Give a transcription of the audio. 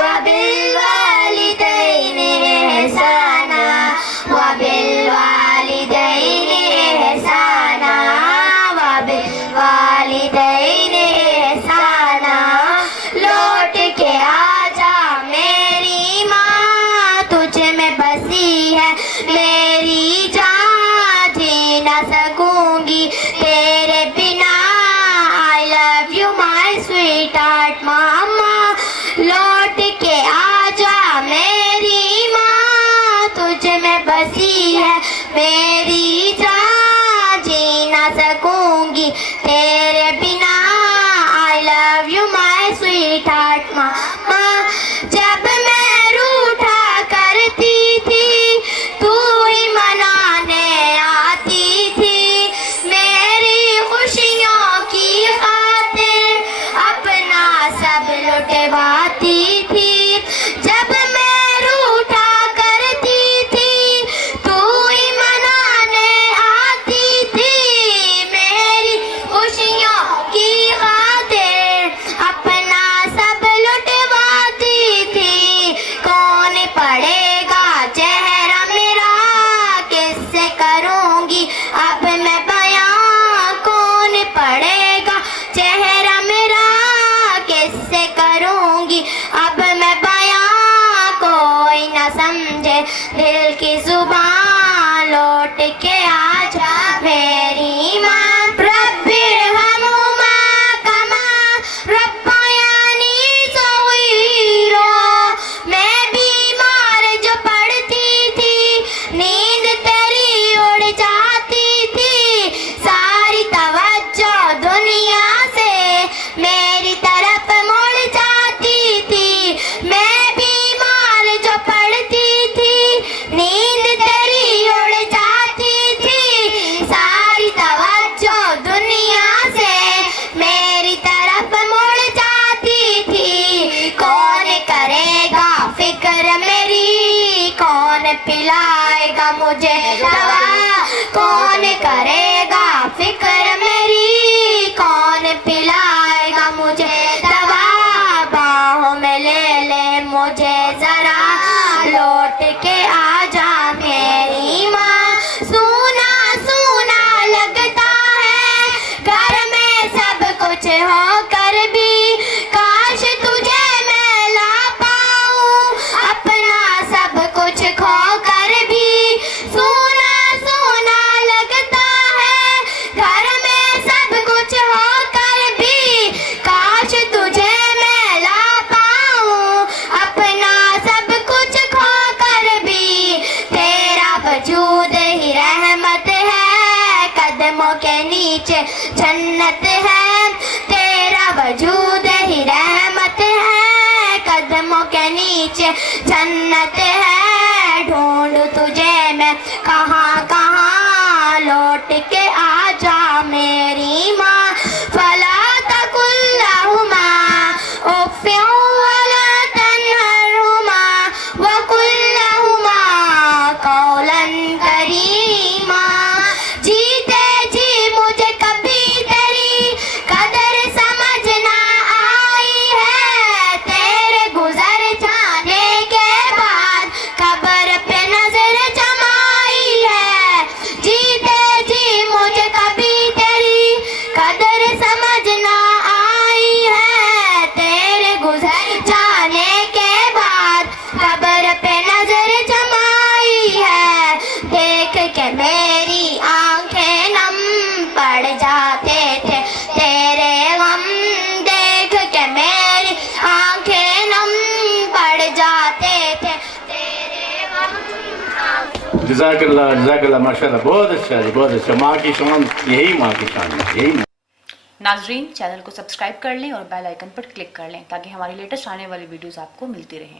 وبالوالدين إحسانا وبالوالدين إحسانا وبالوالدين إحسانا لوٹ کے آجا میری ماں تجھ میں بسی ہے میری جان جی نہ سکوں گی تیرے بنا I love you my sweetheart mama لوٹ کے آجا میری ماں تجھ میں بسی ہے میری جان جی نہ سکوں گی تیرے بنا I love you my sweetheart mama جب میں روٹھا کرتی تھی تو ہی منانے آتی تھی میری خوشیوں کی خاطر اپنا سب لٹواتی تھی جب میں روٹھا کرتی تھی تو ہی منانے آتی تھی میری خوشیوں کی خاطر اپنا سب لٹواتی تھی کون پڑھے گا چہرہ میرا کس سے کروں گی اب میں بیان کون پڑھے گا چہرہ میرا کس سے کروں گی اب میں بیان کوئی نہ سمجھے دل کی زبان لوٹ کے آجا میری ماں رب ارحمہما کما ربیانی صغیرا میں بیمار جو پڑتی تھی نیند تیری اڑ جاتی تھی ساری توجہ دنیا سے میری طرف مڑ جاتی تھی میں بیمار جو پڑتی تھی نیند تیری اڑ جاتی تھی ساری توجہ دنیا سے میری طرف مڑ جاتی تھی کون کرے گا فکر میری کون پلائے گا مجھے دوا کون کرے گا فکر میری کون پلائے گا مجھے دوا باہوں میں لے لے مجھے ذرا لوٹ کے آجا میری ماں سونا سونا لگتا ہے گھر میں سب کچھ ہو کر بھی کاش تجھے میں لا پاؤں اپنا سب کچھ کھو کر بھی سونا سونا لگتا ہے گھر میں سب کچھ ہو کر بھی کاش تجھے میں لا پاؤں اپنا سب کچھ کھو کر بھی تیرا وجود ہی رحمت ہے قدموں کے نیچے جنت ہے تیرا وجود ہی رحمت ہے قدموں کے نیچے جنت ہے ڈھونڈ تجھے میں کہاں کہاں لوٹ کے آجا میری ماں فلا تقل لهما اف ولا تنهرهما وقل لهما قولا کریما جیتے جی مجھے کبھی تیری قدر سمجھ نہ آئی ہے تیرے گزر جانے کے بعد قبر پہ نظر جمائی ہے جیتے جی مجھے کبھی تیری قدر سمجھ نہ آئی ہے تیرے گزر جانے کے بعد قبر پہ نظر جمائی ہے دیکھ کے میری آنکھیں نم پڑ جاتے تھے تیرے غم دیکھ کے میری آنکھیں نم پڑ جاتے تھے تیرے غم جزاک اللہ ماشاء اللہ بہت اچھا جی بہت اچھا ماں کی شان یہی ماں کی شان ہے یہی ناظرین چینل کو سبسکرائب کر لیں اور بیل آئیکن پر کلک کر لیں تاکہ ہماری لیٹسٹ آنے والی ویڈیوز آپ کو ملتی رہیں